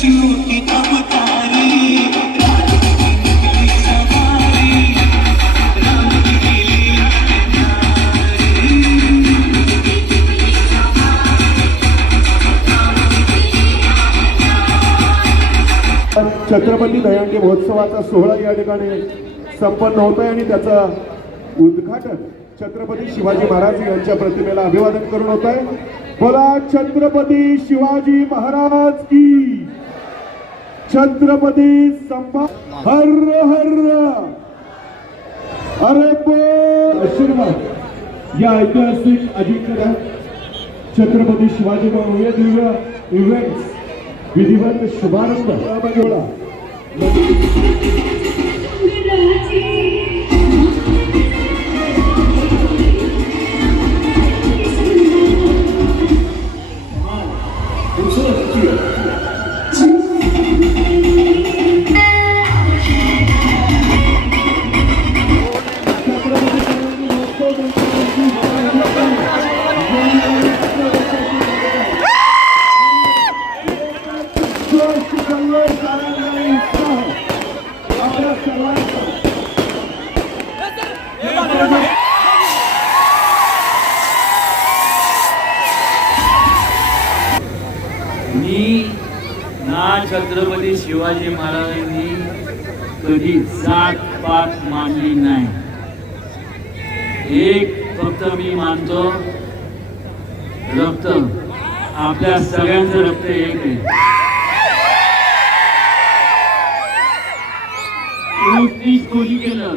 जग छत्रपती दयांगे महोत्सवाचा सोहळा या ठिकाणी संपन्न होत आहे आणि त्याचा उद्घाटन छत्रपती शिवाजी महाराज यांच्या प्रतिमेला अभिवादन करून होत आहे बोला छत्रपती शिवाजी महाराज की छत्रपती संभा हर हर. अरे आशीर्वाद. या ऐतिहासिक अजिंक्य छत्रपती शिवाजी महाराज दिव्य इव्हेंट्स विधिवत शुभारंभ. मी ना छत्रपती शिवाजी महाराजांनी कधी जात पात मानली नाही. एक फक्त मी मानतो रक्त. आपल्या सगळ्यांचं रक्त एक आहे. तीच कोणी केलं?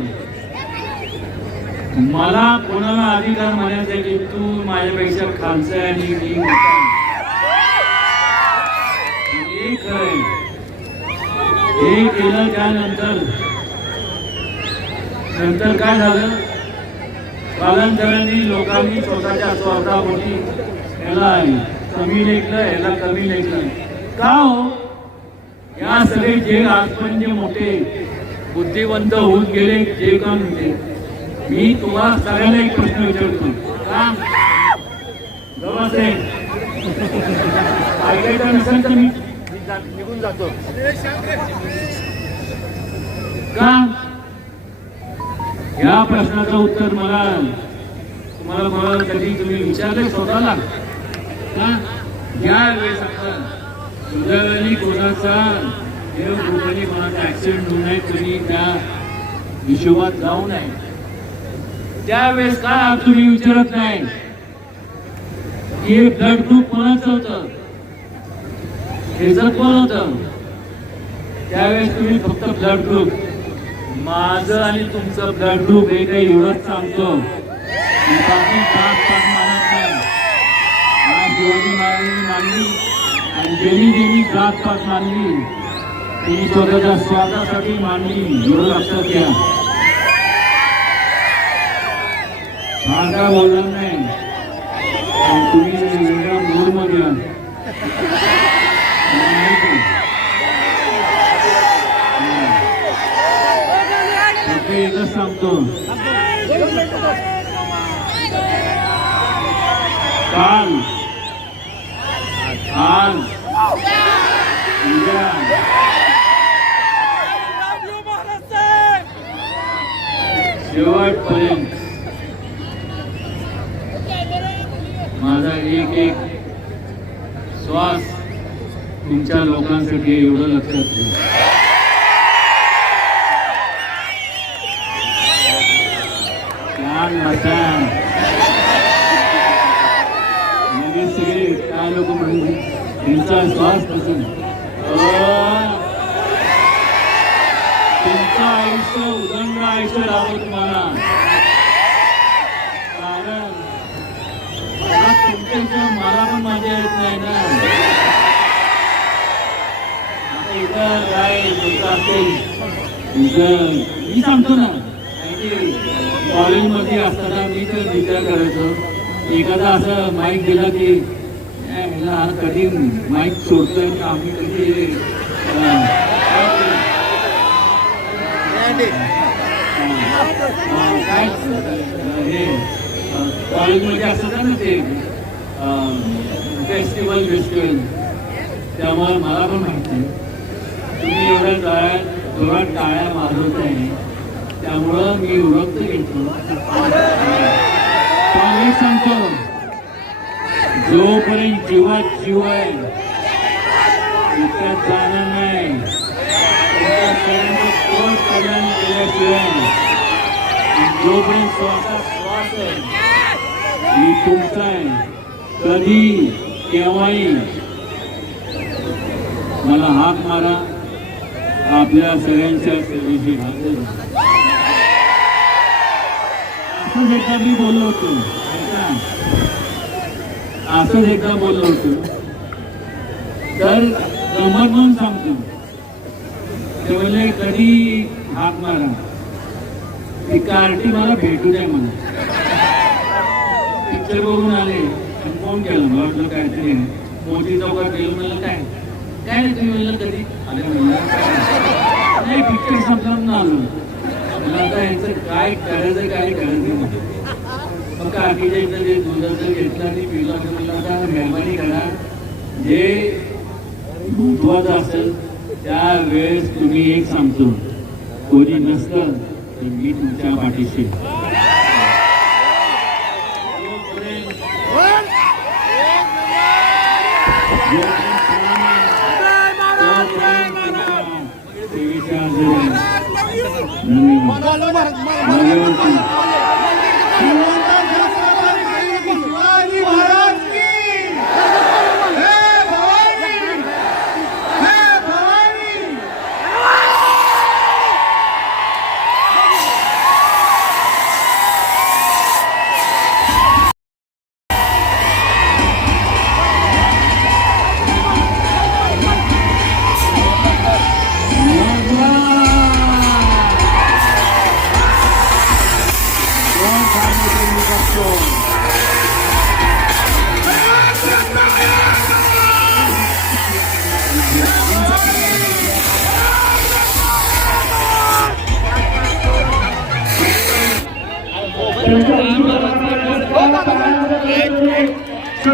मला कोणाला अधिकार म्हणायचा की तू माझ्यापेक्षा खालचा आहे आणि मी हे केलं त्यानंतर. नंतर काय झालं? कालांतराने लोकांनी स्वतःच्या स्वार्थापोटी याला कमी लेखलं याला कमी लेखलं. का हो? या सगळे जे आजपण जे मोठे बुद्धिवंत होऊन गेले जे काम होते मी तुम्हाला सगळ्यांना एक प्रश्न विचारतो. का? गवास ऐकायचं नसेल तर मी निघून जातो. का? या प्रश्नाचं उत्तर मला तुम्हाला मला कधी तुम्ही विचारले स्वतःला? का? या वेळेस आपण सुदैवाने कोणाचा देव कोणाचा ऍक्सिडेंट होऊ नये तुम्ही त्या हिशोबात जाऊ नये. त्यावेळेस का तुम्ही विचारत नाही? हे ब्लड ग्रुप कोणाचं होतं? त्याचं कोण होतं? त्यावेळेस तुम्ही फक्त ब्लड ग्रुप माझं आणि तुमचं ब्लड ग्रुप हे काही एवढंच सांगतो. बाकी जात पात मानत नाही. हा शिवाजी महाराजांनी मानली आणि ज्यांनी ज्यांनी जात पात मानली त्यांनी स्वतःच्या स्वार्थासाठी मानली एवढं लक्षात घ्या. हा काय बोलणार नाही. पण तुम्ही वेगळ्या मूडमध्ये आहात. मला माहिती आहे. फक्त एकच सांगतो काल आज उद्या शेवटपर्यंत माझा एक एक श्वास तुमच्या लोकांसाठी एवढं लक्षात ठेवा. म्हणजे सगळे काय लोक म्हणजे त्यांचा श्वास पसंत तुमचं आयुष्य उदंड आयुष्य लाभो तुम्हाला. कारण तुमच्या मला पण माझ्या आहेत नाही ना आता इथं काय तुमचं असेल तुमचं मी सांगतो ना कॉलेजमध्ये असताना मी तर विचार करायचो एखादा असं माईक दिला की ह्याला कधी माईक सोडतोय आम्ही कधी काय हे कॉलेजमध्ये असतात ना ते फेस्टिवल फेस्टिवल त्यामुळे मला पण माहिती आहे तुम्ही एवढ्या टाळ्या एवढ्या टाळ्या वाजवत आहे त्यामुळं मी उरक्त घेतो मी सांगतो जोपर्यंत जीवात जीव आहे इतका जाणार नाही. तुमच्या कल्याण केल्याशिवाय जोपर्यंत श्वास आहे मी तुमचा आहे. कधी केव्हाही मला हाक मारा. आपल्या सगळ्यांच्या सेवेची असंच एकदा मी बोललो होतो असंच एकदा बोललो होतो तर गंमत म्हणून सांगतो. ते म्हणले कधी हात मारा. ती कार्टी मला भेटू द्या मला पिक्चर बघून आले फोन केला. मला वाटलं काहीतरी आहे. मोठी चौकात गेलो म्हणलं काय? काय तुम्ही म्हणलं कधी? आले नाही पिक्चर संपला ना आलो. मला आता यांचं काय करायचं काय करायचं म्हणजे फक्त काकीच्या इथं जे दुधाचं घेतलं आणि पिला आणि म्हणलं आता मेहरबानी करा. जे महत्वाचं असेल त्या वेळेस तुम्ही एक सांगतो. कोणी नसतं तर मी तुमच्या पाठीशी आहे.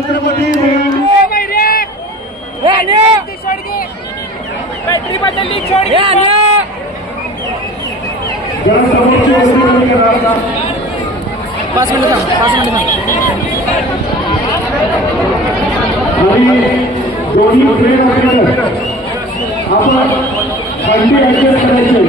छत्रपती. पाच मिनिट थांब पाच मिनिट दोन्ही आपण बंदी करायची.